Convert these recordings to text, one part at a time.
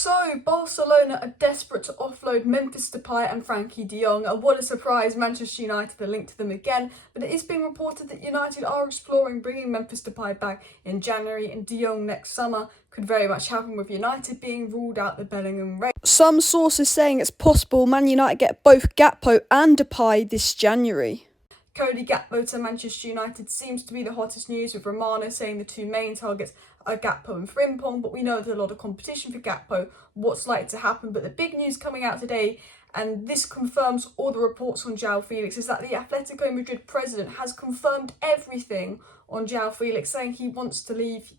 So, Barcelona are desperate to offload Memphis Depay and Frankie de Jong, and what a surprise, Manchester United are linked to them again, but it is being reported that United are exploring bringing Memphis Depay back in January and de Jong next summer. Could very much happen with United being ruled out the Bellingham race. Some sources saying it's possible Man United get both Gakpo and Depay this January. Cody Gakpo to Manchester United seems to be the hottest news, with Romano saying the two main targets are Gakpo and Frimpong, but we know there's a lot of competition for Gakpo, what's likely to happen. But the big news coming out today, and this confirms all the reports on Joao Felix, is that the Atletico Madrid president has confirmed everything on Joao Felix, saying he wants to leave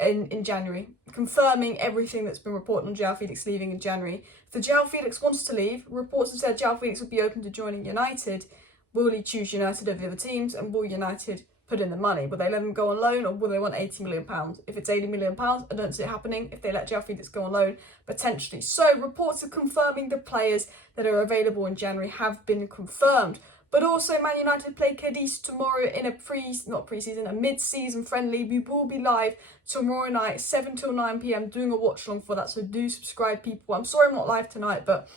in January, confirming everything that's been reported on Joao Felix leaving in January. If Joao Felix wants to leave, reports have said Joao Felix would be open to joining United. Will he choose United over the other teams, and will United put in the money? Will they let him go on loan, or will they want £80 million? If it's £80 million, I don't see it happening. If they let Joao Felix go on loan, potentially. So reports are confirming the players that are available in January have been confirmed. But also, Man United play Cadiz tomorrow in a mid-season friendly. We will be live tomorrow night, 7 till 9 p.m, doing a watch-along for that, so do subscribe, people. I'm sorry I'm not live tonight, but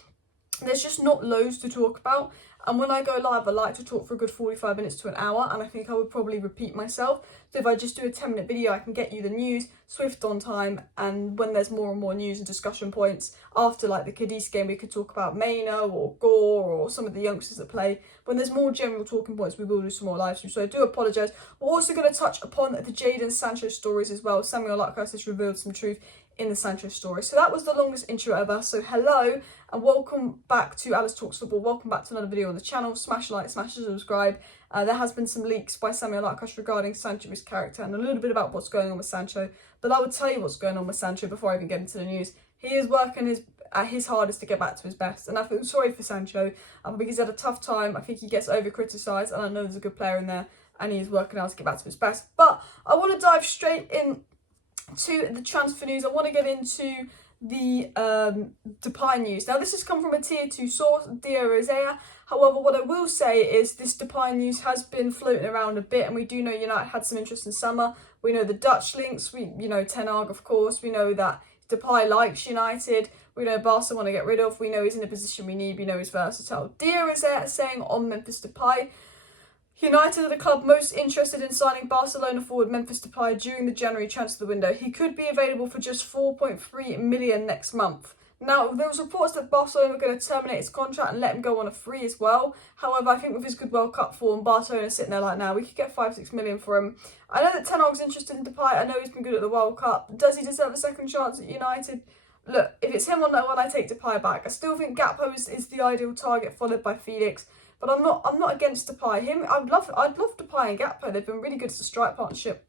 there's just not loads to talk about. And when I go live, I like to talk for a good 45 minutes to an hour, and I think I would probably repeat myself. So if I just do a 10-minute video, I can get you the news, swift on time, and when there's more and more news and discussion points, after like the Cadiz game, we could talk about Maino or Gore or some of the youngsters that play. When there's more general talking points, we will do some more live streams, so I do apologise. We're also going to touch upon the Jadon Sancho stories as well. Samuel Luckhouse has revealed some truth in the Sancho story. So that was the longest intro ever. So hello and welcome back to Alice Talks Football. Welcome back to another video on the channel. Smash a like, smash a subscribe. There has been some leaks by Samuel Luckhouse regarding Sancho's character and a little bit about what's going on with Sancho. But I would tell you what's going on with Sancho before I even get into the news. He is working his hardest to get back to his best, and I feel sorry for Sancho because he's had a tough time. I think he gets over criticised, and I know there's a good player in there, and he is working hard to get back to his best. But I want to dive straight in to the transfer news. I want to get into the Depay news. Now, this has come from a tier 2 source, Dia Rosea. However, what I will say is this Depay news has been floating around a bit, and we do know United had some interest in summer. We know the Dutch links. We know Ten Hag, of course. We know that Depay likes United. We know Barca want to get rid of. We know he's in a position we need. We know he's versatile. Dia Rosea saying on Memphis Depay, United are the club most interested in signing Barcelona forward Memphis Depay during the January transfer window. He could be available for just 4.3 million next month. Now, there was reports that Barcelona were going to terminate his contract and let him go on a free as well. However, I think with his good World Cup form, Barcelona sitting there like, now we could get 5-6 million for him. I know that Ten Hag's interested in Depay. I know he's been good at the World Cup. Does he deserve a second chance at United? Look, if it's him or no one, I take Depay back. I still think Gakpo is the ideal target, followed by Felix. But I'm not against Depay. I'd love Depay and Gakpo. They've been really good as a strike partnership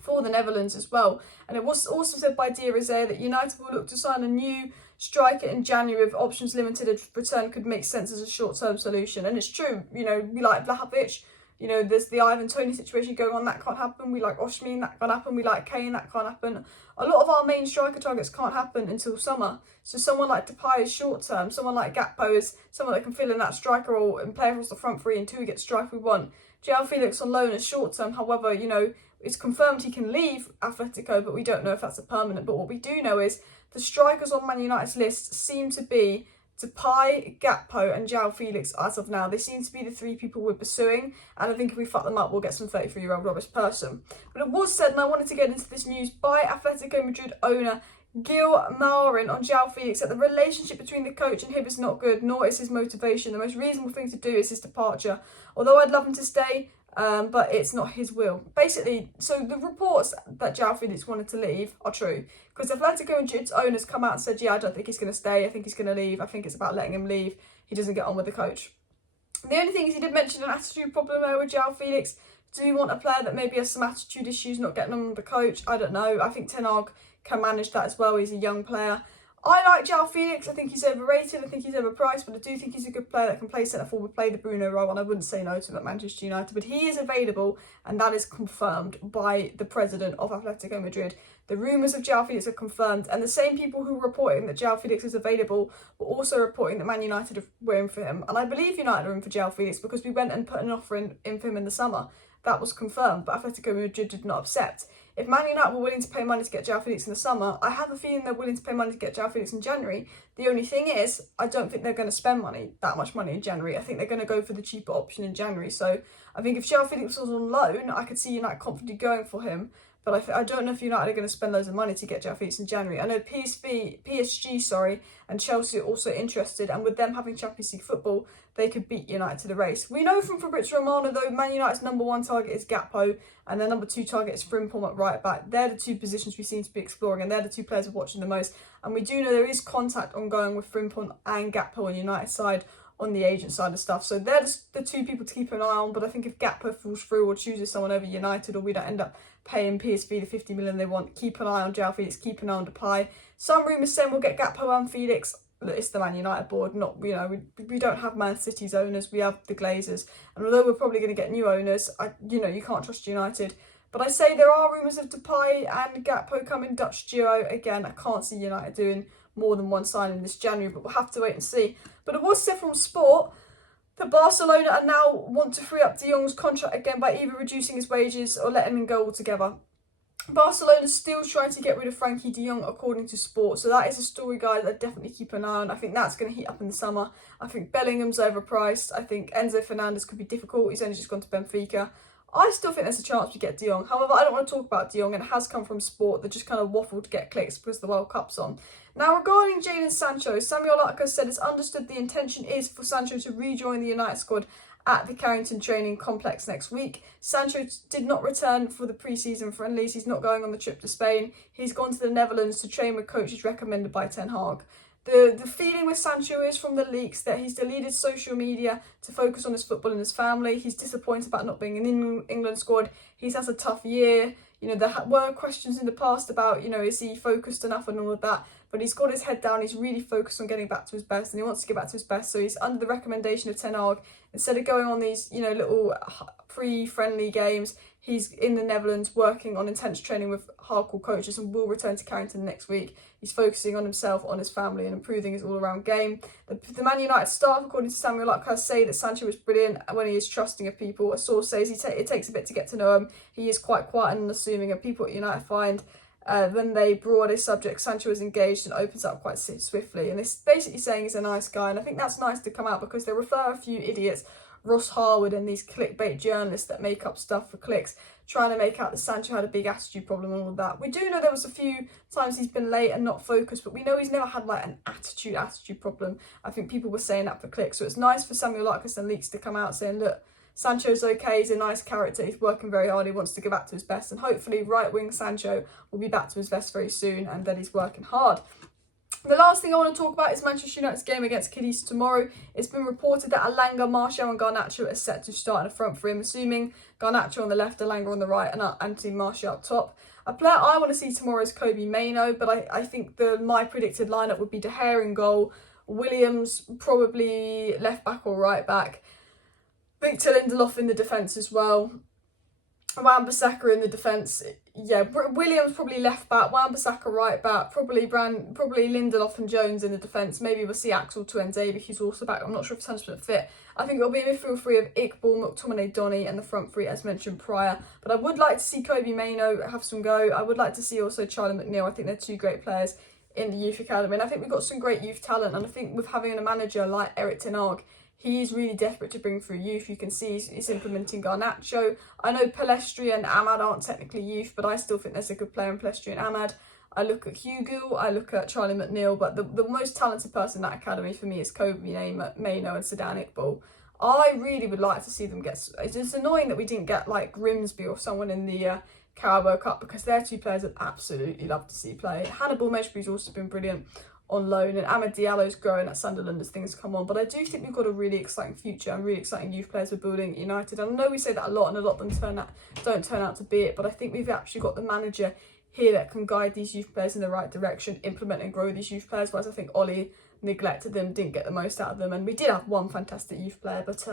for the Netherlands as well. And it was also said by Dia Rosea that United will look to sign a new striker in January with options limited. A return could make sense as a short-term solution. And it's true. You know, we like Vlahovic. You know, there's the Ivan Toney situation going on. That can't happen. We like Osimhen. That can't happen. We like Kane. That can't happen. A lot of our main striker targets can't happen until summer. So someone like Depay is short-term. Someone like Gakpo is someone that can fill in that striker role and play across the front three until we get striker we want. Joao Felix on loan is short-term. However, you know, it's confirmed he can leave Atletico, but we don't know if that's a permanent. But what we do know is the strikers on Man United's list seem to be Depay, Gakpo and Joao Felix as of now. They seem to be the three people we're pursuing, and I think if we fuck them up, we'll get some 33-year-old rubbish person. But it was said, and I wanted to get into this news, by Atletico Madrid owner Gil Marin on Joao Felix, that the relationship between the coach and him is not good, nor is his motivation. The most reasonable thing to do is his departure. Although I'd love him to stay, but it's not his will. Basically, so the reports that Joao Felix wanted to leave are true, because Atletico Madrid's owners come out and said, yeah, I don't think he's going to stay, I think he's going to leave, I think it's about letting him leave, he doesn't get on with the coach. The only thing is he did mention an attitude problem there with Joao Felix. Do we want a player that maybe has some attitude issues, not getting on with the coach? I don't know. I think Ten Hag can manage that as well. He's a young player. I like Joao Felix. I think he's overrated. I think he's overpriced, but I do think he's a good player that can play centre forward, play the Bruno role, and I wouldn't say no to him at Manchester United. But he is available, and that is confirmed by the president of Atletico Madrid. The rumours of Joao Felix are confirmed, and the same people who were reporting that Joao Felix is available were also reporting that Man United were in for him. And I believe United are in for Joao Felix because we went and put an offer in for him in the summer. That was confirmed, but Atletico Madrid did not accept. If Man United were willing to pay money to get Joao Felix in the summer, I have a feeling they're willing to pay money to get Joao Felix in January. The only thing is, I don't think they're going to spend that much money in January. I think they're going to go for the cheaper option in January. So I think if Joao Felix was on loan, I could see United confidently going for him. But I don't know if United are going to spend loads of money to get Joao Felix in January. I know PSG, and Chelsea are also interested, and with them having Champions League football, they could beat United to the race. We know from Fabrizio Romano, though, Man United's number 1 target is Gakpo, and their number 2 target is Frimpong at right back. They're the 2 positions we seem to be exploring, and they're the 2 players we're watching the most. And we do know there is contact ongoing with Frimpong and Gakpo on United's side, on the agent side of stuff. So they're the 2 people to keep an eye on. But I think if Gakpo falls through or chooses someone over United, or we don't end up paying PSV the 50 million they want, keep an eye on Joao Felix, keep an eye on Depay. Some rumours saying we'll get Gakpo and Felix. Look, it's the Man United board, not, we don't have Man City's owners, we have the Glazers. And although we're probably going to get new owners, you can't trust United. But I say there are rumours of Depay and Gakpo coming, Dutch duo. Again, I can't see United doing more than 1 signing this January, but we'll have to wait and see. But it was said from Sport that Barcelona are now want to free up De Jong's contract again by either reducing his wages or letting him go altogether. Barcelona's still trying to get rid of Frankie de Jong, according to Sport. So that is a story, guys, that I definitely keep an eye on. I think that's going to heat up in the summer. I think Bellingham's overpriced. I think Enzo Fernandez could be difficult. He's only just gone to Benfica. I still think there's a chance we get De Jong. However, I don't want to talk about De Jong, and it has come from Sport that just kind of waffled to get clicks because the World Cup's on. Now, regarding Jadon Sancho, Samuel Larka said it's understood the intention is for Sancho to rejoin the United squad at the Carrington training complex next week. Sancho did not return for the pre-season friendlies. He's not going on the trip to Spain. He's gone to the Netherlands to train with coaches recommended by Ten Hag. The feeling with Sancho is from the leaks that he's deleted social media to focus on his football and his family. He's disappointed about not being in the England squad. He's had a tough year. There were questions in the past about, is he focused enough and all of that. But he's got his head down. He's really focused on getting back to his best, and he wants to get back to his best. So he's under the recommendation of Ten Hag. Instead of going on these, little pre-friendly games, he's in the Netherlands working on intense training with hardcore coaches and will return to Carrington next week. He's focusing on himself, on his family, and improving his all-around game. The Man United staff, according to Samuel Larka, say that Sancho was brilliant when he is trusting of people. A source says it takes a bit to get to know him. He is quite quiet and unassuming, and people at United find when they broad a subject, Sancho is engaged and opens up quite swiftly. And it's basically saying he's a nice guy. And I think that's nice to come out because they refer a few idiots, Ross Harwood and these clickbait journalists that make up stuff for clicks, trying to make out that Sancho had a big attitude problem and all of that. We do know there was a few times he's been late and not focused, but we know he's never had like an attitude problem. I think people were saying that for clicks. So it's nice for Samuel Larkus and leaks to come out saying, look, Sancho's okay, he's a nice character, he's working very hard, he wants to get back to his best, and hopefully right wing Sancho will be back to his best very soon and that he's working hard. The last thing I want to talk about is Manchester United's game against Cadiz tomorrow. It's been reported that Elanga, Martial and Garnacho are set to start in the front three. I'm assuming Garnacho on the left, Elanga on the right and Anthony Martial up top. A player I want to see tomorrow is Kobbie Mainoo, but I think my predicted lineup would be De Gea in goal, Williams probably left back or right back, Victor Lindelof in the defence as well, Wan-Bissaka in the defence. Yeah, Williams probably left back, Wan-Bissaka right back, probably Lindelof and Jones in the defence. Maybe we'll see Axel Tuanzebe, who's also back. I'm not sure if he's 100% fit. I think it'll be a midfield three of Iqbal, McTominay, Donny, and the front three as mentioned prior. But I would like to see Kobbie Mainoo have some go. I would like to see also Charlie McNeil. I think they're two great players in the youth academy. And I think we've got some great youth talent. And I think with having a manager like Erik ten Hag, he is really desperate to bring through youth. You can see he's implementing Garnacho. I know Pellistri and Ahmad aren't technically youth, but I still think there's a good player in Pellistri and Ahmad. I look at Hugo, I look at Charlie McNeil, but the most talented person in that academy for me is Kobbie Mainoo and Sedan Iqbal. I really would like to see them get... It's just annoying that we didn't get like Grimsby or someone in the Carabao Cup, because they're two players I'd absolutely love to see play. Hannibal Mejbry's also been brilliant on loan, and Amad Diallo's growing at Sunderland as things come on. But I do think we've got a really exciting future and really exciting youth players we're building at United. And I know we say that a lot, and a lot of them don't turn out to be it, but I think we've actually got the manager here that can guide these youth players in the right direction, implement and grow these youth players, whereas I think Ollie neglected them, didn't get the most out of them. And we did have one fantastic youth player, but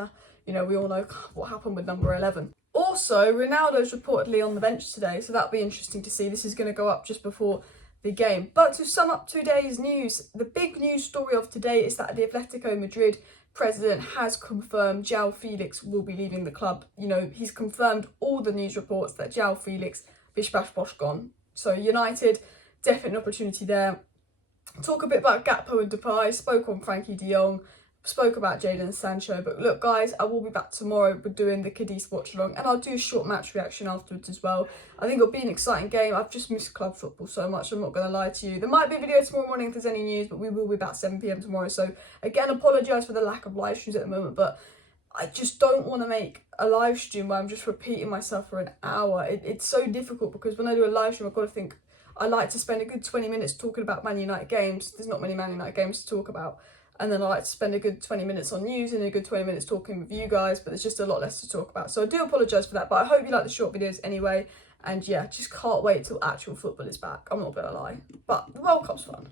we all know what happened with number 11. Also, Ronaldo's reportedly on the bench today, so that'll be interesting to see. This is going to go up just before the game. But to sum up today's news, the big news story of today is that the Atletico Madrid president has confirmed Joao Felix will be leaving the club. He's confirmed all the news reports that Joao Felix bish bash bosh gone. So United, definitely an opportunity there. Talk a bit about Gakpo and Depay, spoke on Frankie de Jong, spoke about Jadon Sancho. But look guys, I will be back tomorrow with doing the Cadiz watch along, and I'll do a short match reaction afterwards as well. I think it'll be an exciting game. I've just missed club football so much, I'm not going to lie to you. There might be a video tomorrow morning if there's any news, but we will be about 7 PM tomorrow. So again, apologise for the lack of live streams at the moment, but I just don't want to make a live stream where I'm just repeating myself for an hour. It's so difficult because when I do a live stream, I've got to think, I like to spend a good 20 minutes talking about Man United games. There's not many Man United games to talk about. And then I like to spend a good 20 minutes on news and a good 20 minutes talking with you guys, but there's just a lot less to talk about. So I do apologise for that, but I hope you like the short videos anyway. And yeah, just can't wait till actual football is back. I'm not going to lie. But the World Cup's fun.